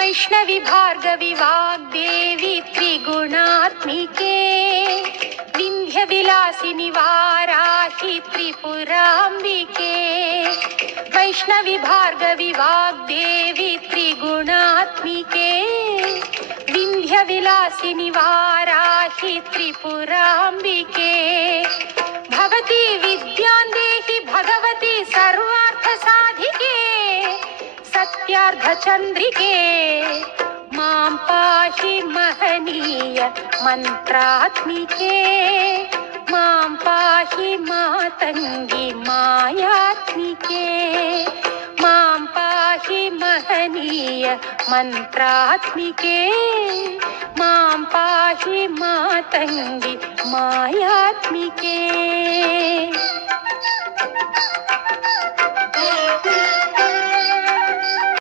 वैष्णवी भार्गवी वाग्देवी त्रिगुणात्मिके विन्ध्यविलासिनि वाराहि त्रिपुराम्बिके वैष्णवी भार्गवी वाग्देवी त्रिगुणात्मिके विन्ध्यविलासिनि वाराहि त्रिपुराम्बिके भवती विद्यां देहि भगवती सर्वार्थसाधिके सत्यार्धचन्द्रिके मां पाहि महनीय मन्त्रात्मिके मां पाहि मातङ्गी मायात्मिके मां पाहि महनीय मन्त्रात्मिके मां पाहि मातङ्गी मायात्मिके।